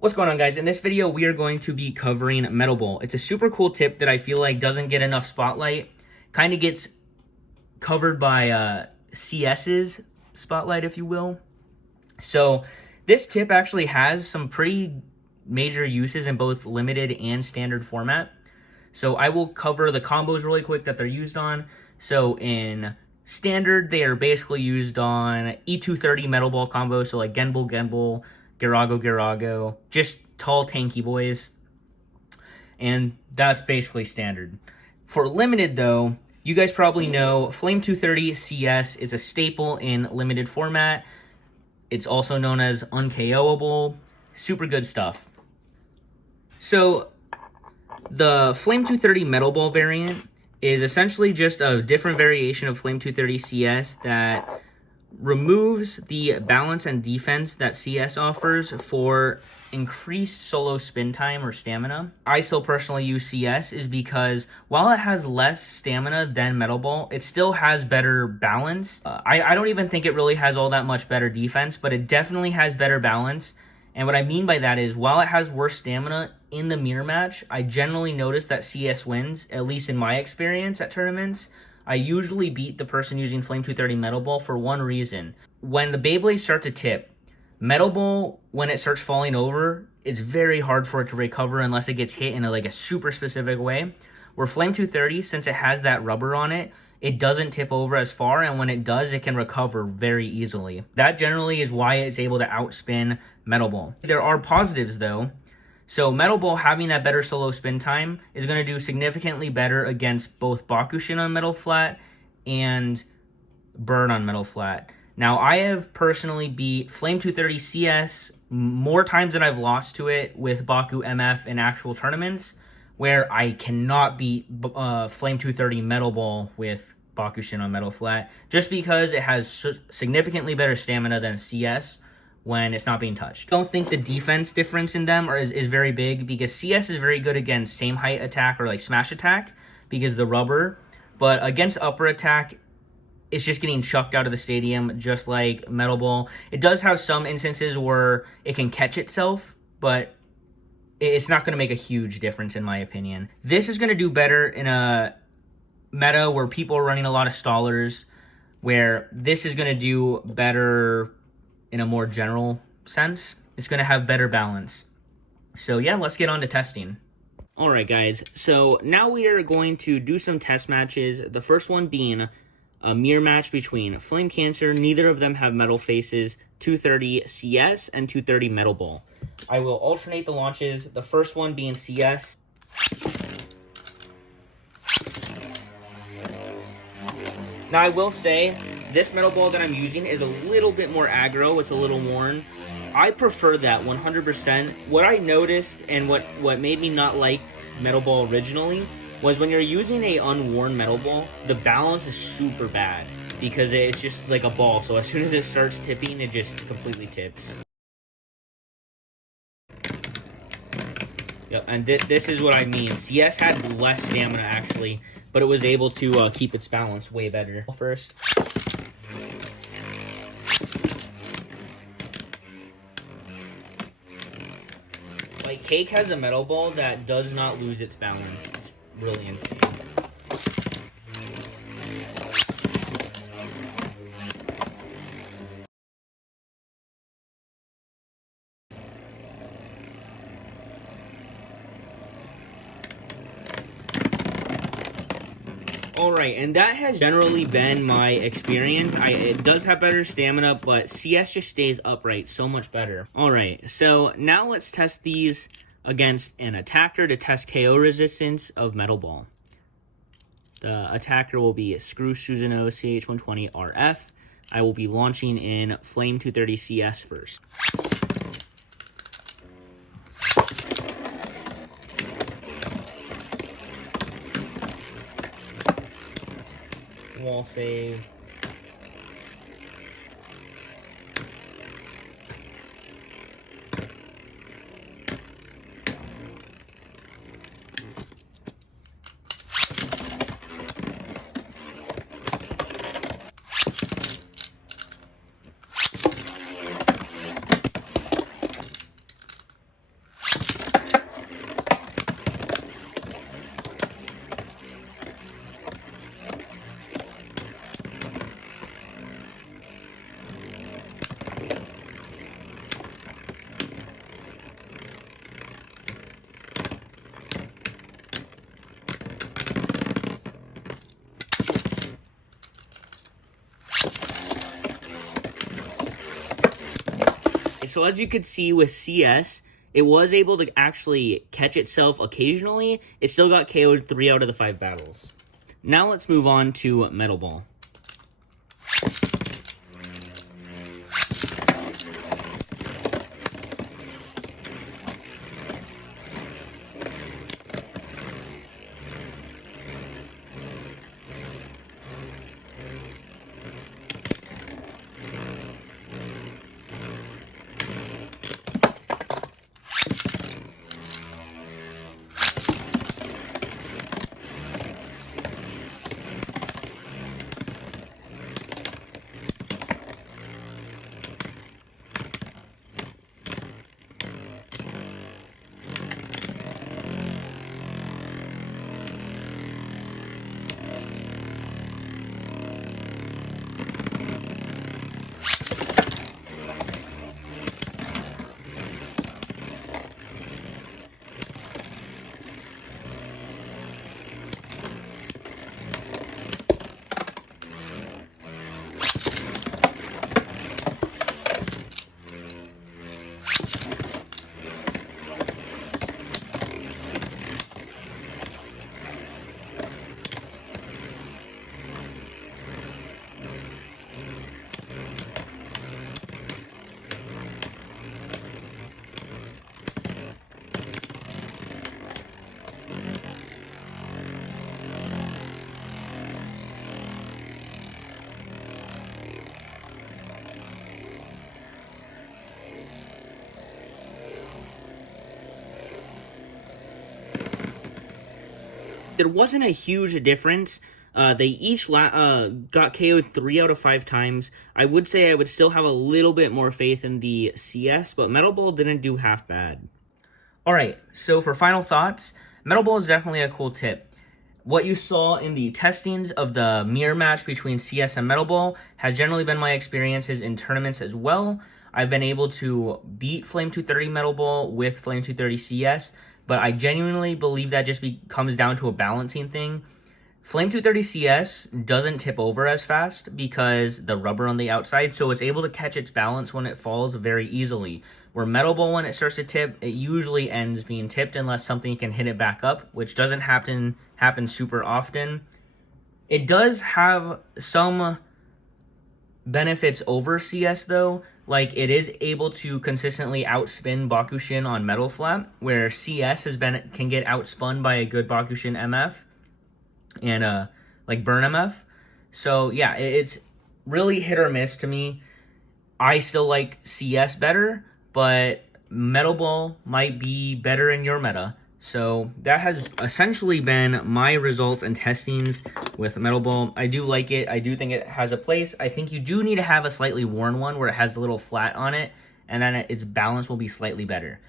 What's going on, guys? In this video, we are going to be covering Metal Ball. It's a super cool tip that I feel like doesn't get enough spotlight. Kind of gets covered by CS's spotlight, if you will. So this tip actually has some pretty major uses in both limited and standard format. So I will cover the combos really quick that they're used on. So in standard, they are basically used on E230 Metal Ball combos, so like Genball, Genball, Garago, just tall, tanky boys. And that's basically standard. For limited, though, you guys probably know Flame 230 CS is a staple in limited format. It's also known as unKOable. Super good stuff. So the Flame 230 Metal Ball variant is essentially just a different variation of Flame 230 CS that removes the balance and defense that CS offers for increased solo spin time or stamina. I still personally use CS is because while it has less stamina than Metal Ball, it still has better balance. I don't even think it really has all that much better defense, but it definitely has better balance. And what I mean by that is, while it has worse stamina in the mirror match, I generally notice that CS wins, at least in my experience at tournaments. I usually beat the person using Flame 230 Metal Ball for one reason. When the Beyblades start to tip, Metal Ball, when it starts falling over, it's very hard for it to recover unless it gets hit in a super specific way. Where Flame 230, since it has that rubber on it, it doesn't tip over as far, and when it does, it can recover very easily. That generally is why it's able to outspin Metal Ball. There are positives, though. So Metal Ball having that better solo spin time is going to do significantly better against both Bakushin on Metal Flat and Burn on Metal Flat. Now, I have personally beat Flame 230 CS more times than I've lost to it with Baku MF in actual tournaments, where I cannot beat Flame 230 Metal Ball with Bakushin on Metal Flat, just because it has significantly better stamina than CS when it's not being touched. I don't think the defense difference in them is very big, because CS is very good against same height attack or like smash attack because the rubber, but against upper attack, it's just getting chucked out of the stadium just like Metal Ball. It does have some instances where it can catch itself, but it's not going to make a huge difference in my opinion. This is going to do better in a meta where people are running a lot of stallers, where this is going to do better in a more general sense. It's going to have better balance. So yeah, let's get on to testing. Alright guys, so now we are going to do some test matches. The first one being a mirror match between Flame Cancer. Neither of them have metal faces. 230 CS and 230 Metal Ball. I will alternate the launches. The first one being CS. Now I will say, this Metal Ball that I'm using is a little bit more aggro. It's a little worn. I prefer that 100%. What I noticed and what made me not like Metal Ball originally was when you're using a unworn Metal Ball, the balance is super bad because it's just like a ball. So as soon as it starts tipping, it just completely tips. Yep, and this is what I mean. CS had less stamina actually, but it was able to keep its balance way better. First. Like, Cake has a Metal Ball that does not lose its balance. It's really insane. Alright, and that has generally been my experience. It does have better stamina, but CS just stays upright so much better. Alright, so now let's test these against an attacker to test KO resistance of Metal Ball. The attacker will be Screw Susanoo CH120RF. I will be launching in Flame 230 CS first. Wall save. so as you could see with CS, it was able to actually catch itself occasionally. It still got KO'd 3 out of the 5 battles. Now let's move on to Metal Ball. There wasn't a huge difference. They each got KO'd 3 out of 5 times. I would say I would still have a little bit more faith in the CS, but Metal Ball didn't do half bad. Alright, so for final thoughts, Metal Ball is definitely a cool tip. What you saw in the testings of the mirror match between CS and Metal Ball has generally been my experiences in tournaments as well. I've been able to beat Flame 230 Metal Ball with Flame 230 CS, but I genuinely believe that just comes down to a balancing thing. Flame 230 CS doesn't tip over as fast because the rubber on the outside, so it's able to catch its balance when it falls very easily. Where Metal Ball, when it starts to tip, it usually ends being tipped unless something can hit it back up, which doesn't happen super often. It does have some benefits over CS though, like it is able to consistently outspin Bakushin on Metal Flat, where CS can get outspun by a good Bakushin MF and like Burn MF. So yeah, it's really hit or miss to me. I still like CS better, but Metal Ball might be better in your meta. So that has essentially been my results and testings with Metal Ball. I do like it. I do think it has a place. I think you do need to have a slightly worn one where it has a little flat on it, and then its balance will be slightly better.